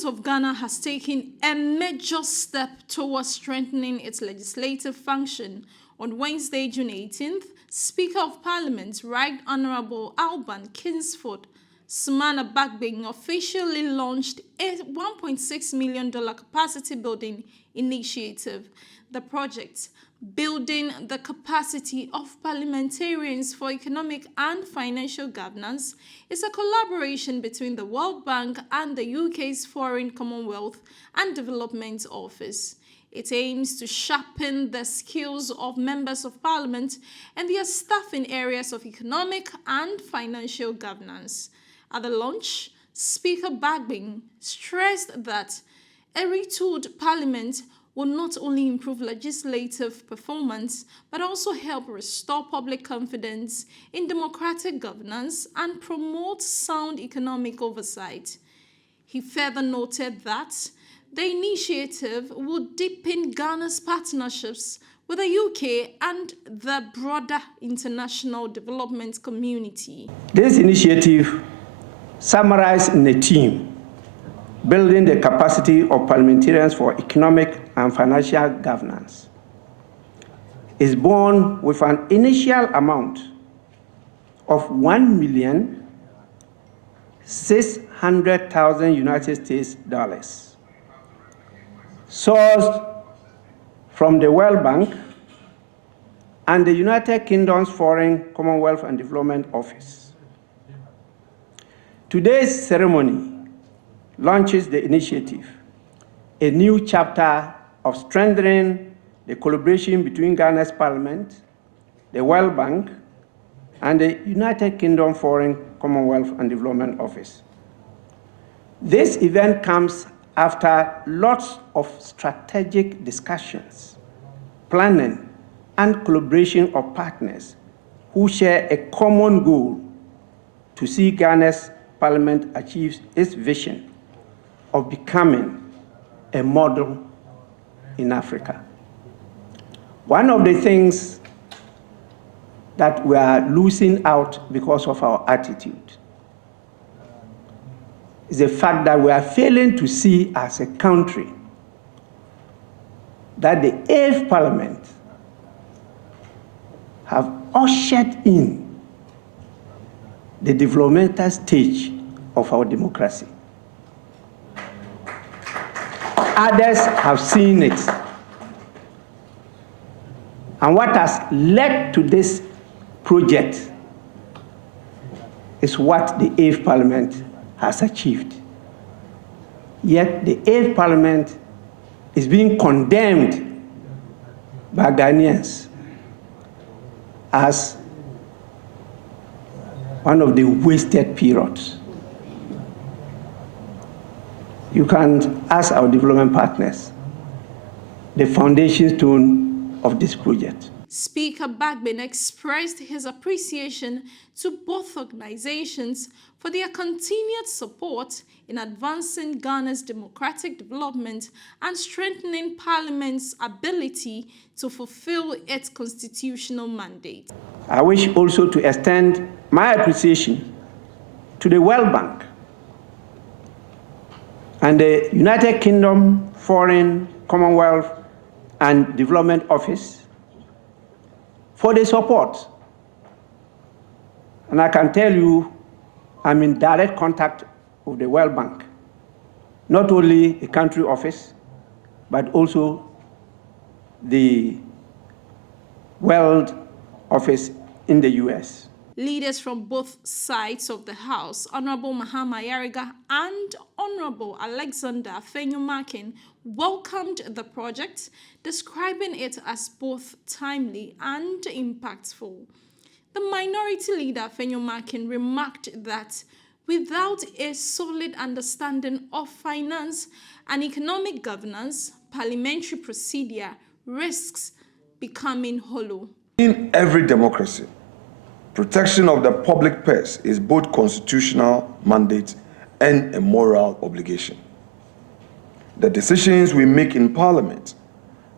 Parliament of Ghana has taken a major step towards strengthening its legislative function. On Wednesday, June 18th, Speaker of Parliament, Right Honourable Alban Kingsford Sumana Babgin officially launched a $1.6 million capacity building initiative. The project, Building the Capacity of Parliamentarians for Economic and Financial Governance, is a collaboration between the World Bank and the UK's Foreign Commonwealth and Development Office. It aims to sharpen the skills of members of parliament and their staff in areas of economic and financial governance. At the launch, Speaker Babgin stressed that a retooled parliament will not only improve legislative performance, but also help restore public confidence in democratic governance and promote sound economic oversight. He further noted that the initiative will deepen Ghana's partnerships with the UK and the broader international development community. This initiative, summarized in a theme, building the capacity of parliamentarians for economic and financial governance, is born with an initial amount of $1,600,000 United States dollars, sourced from the World Bank and the United Kingdom's Foreign Commonwealth and Development Office. Today's ceremony launches the initiative, a new chapter of strengthening the collaboration between Ghana's Parliament, the World Bank, and the United Kingdom Foreign Commonwealth and Development Office. This event comes after lots of strategic discussions, planning, and collaboration of partners who share a common goal to see Ghana's Parliament achieve its vision of becoming a model in Africa. One of the things that we are losing out because of our attitude is the fact that we are failing to see as a country that the 8th Parliament have ushered in the developmental stage of our democracy. Others have seen it. And what has led to this project is what the 8th Parliament has achieved. Yet the 8th Parliament is being condemned by Ghanaians as one of the wasted periods. You can ask our development partners the foundation stone of this project. Speaker Babgin expressed his appreciation to both organizations for their continued support in advancing Ghana's democratic development and strengthening Parliament's ability to fulfill its constitutional mandate. I wish also to extend my appreciation to the World Bank and the United Kingdom Foreign Commonwealth and Development Office for the support. And I can tell you, I'm in direct contact with the World Bank, not only the country office, but also the World Office in the US. Leaders from both sides of the House, Honourable Mahama Yariga and Honourable Alexander Afenyo-Markin, welcomed the project, describing it as both timely and impactful. The minority leader, Afenyo-Markin, remarked that without a solid understanding of finance and economic governance, parliamentary procedure risks becoming hollow. In every democracy, protection of the public purse is both constitutional mandate and a moral obligation. The decisions we make in Parliament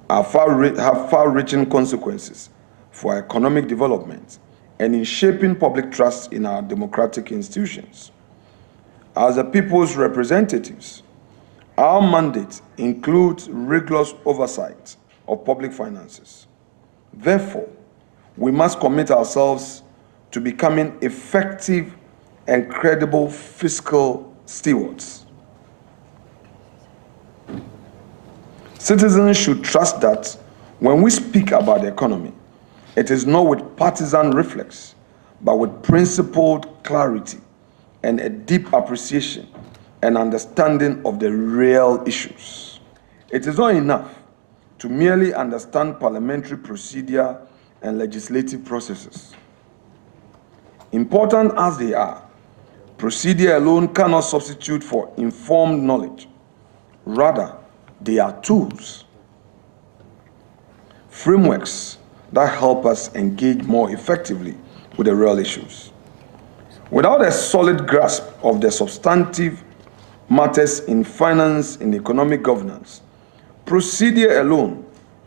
have far-reaching consequences for economic development and in shaping public trust in our democratic institutions. As the people's representatives, Our mandate includes rigorous oversight of public finances. Therefore, we must commit ourselves to becoming effective and credible fiscal stewards. Citizens should trust that when we speak about the economy, it is not with partisan reflex, but with principled clarity and a deep appreciation and understanding of the real issues. It is not enough to merely understand parliamentary procedure and legislative processes. Important as they are, procedure alone cannot substitute for informed knowledge. Rather, they are tools, frameworks that help us engage more effectively with the real issues. Without a solid grasp of the substantive matters in finance and economic governance, procedure alone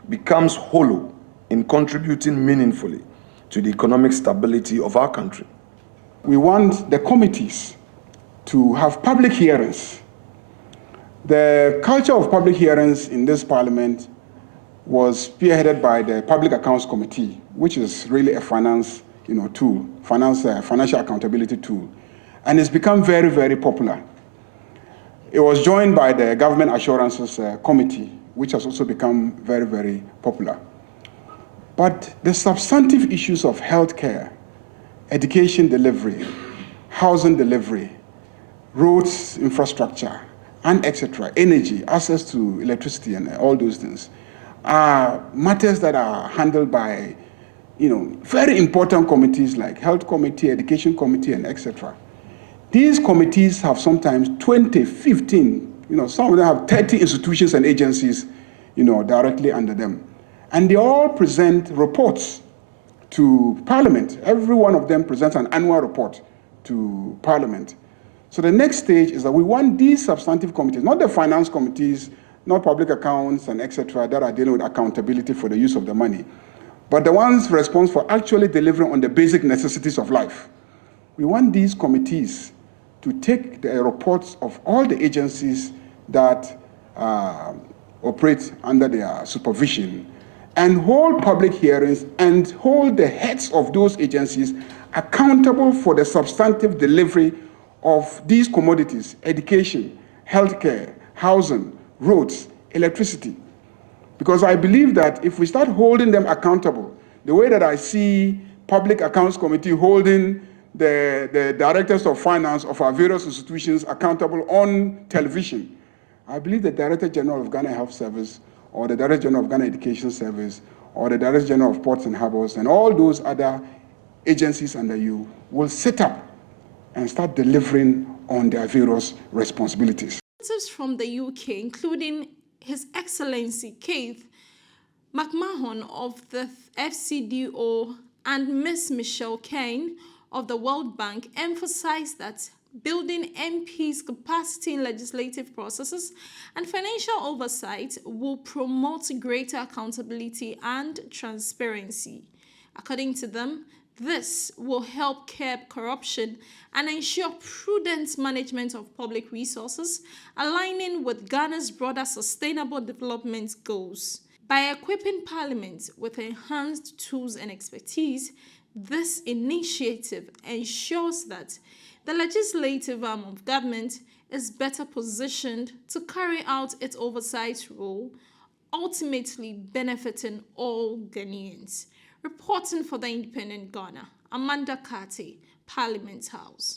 becomes hollow in contributing meaningfully to the economic stability of our country. We want the committees to have public hearings. The culture of public hearings in this parliament was spearheaded by the Public Accounts Committee, which is really a finance tool, financial accountability tool. And it's become very, very popular. It was joined by the Government Assurances Committee, which has also become very, very popular. But the substantive issues of healthcare, education delivery, housing delivery, roads infrastructure, and etc., energy, access to electricity and all those things, are matters that are handled by very important committees like Health Committee, Education Committee, and etc. These committees have sometimes 20, 15, some of them have 30 institutions and agencies directly under them. And they all present reports to Parliament. Every one of them presents an annual report to Parliament. So the next stage is that we want these substantive committees, not the finance committees, not public accounts and etc., that are dealing with accountability for the use of the money, but the ones responsible for actually delivering on the basic necessities of life. We want these committees to take the reports of all the agencies that operate under their supervision and hold public hearings and hold the heads of those agencies accountable for the substantive delivery of these commodities: education, healthcare, housing, roads, electricity. Because I believe that if we start holding them accountable, the way that I see Public Accounts Committee holding the directors of finance of our various institutions accountable on television, I believe the Director General of Ghana Health Service, or the Director General of Ghana Education Service, or the Director General of Ports and Harbors, and all those other agencies under you will sit up and start delivering on their various responsibilities. Representatives from the UK, including His Excellency Keith McMahon of the FCDO and Ms. Michelle Kane of the World Bank, emphasized that building MPs' capacity in legislative processes and financial oversight will promote greater accountability and transparency. According to them, this will help curb corruption and ensure prudent management of public resources, aligning with Ghana's broader sustainable development goals. By equipping Parliament with enhanced tools and expertise, this initiative ensures that the legislative arm of government is better positioned to carry out its oversight role, ultimately benefiting all Ghanaians. Reporting for the Independent Ghana, Amanda Kate, Parliament House.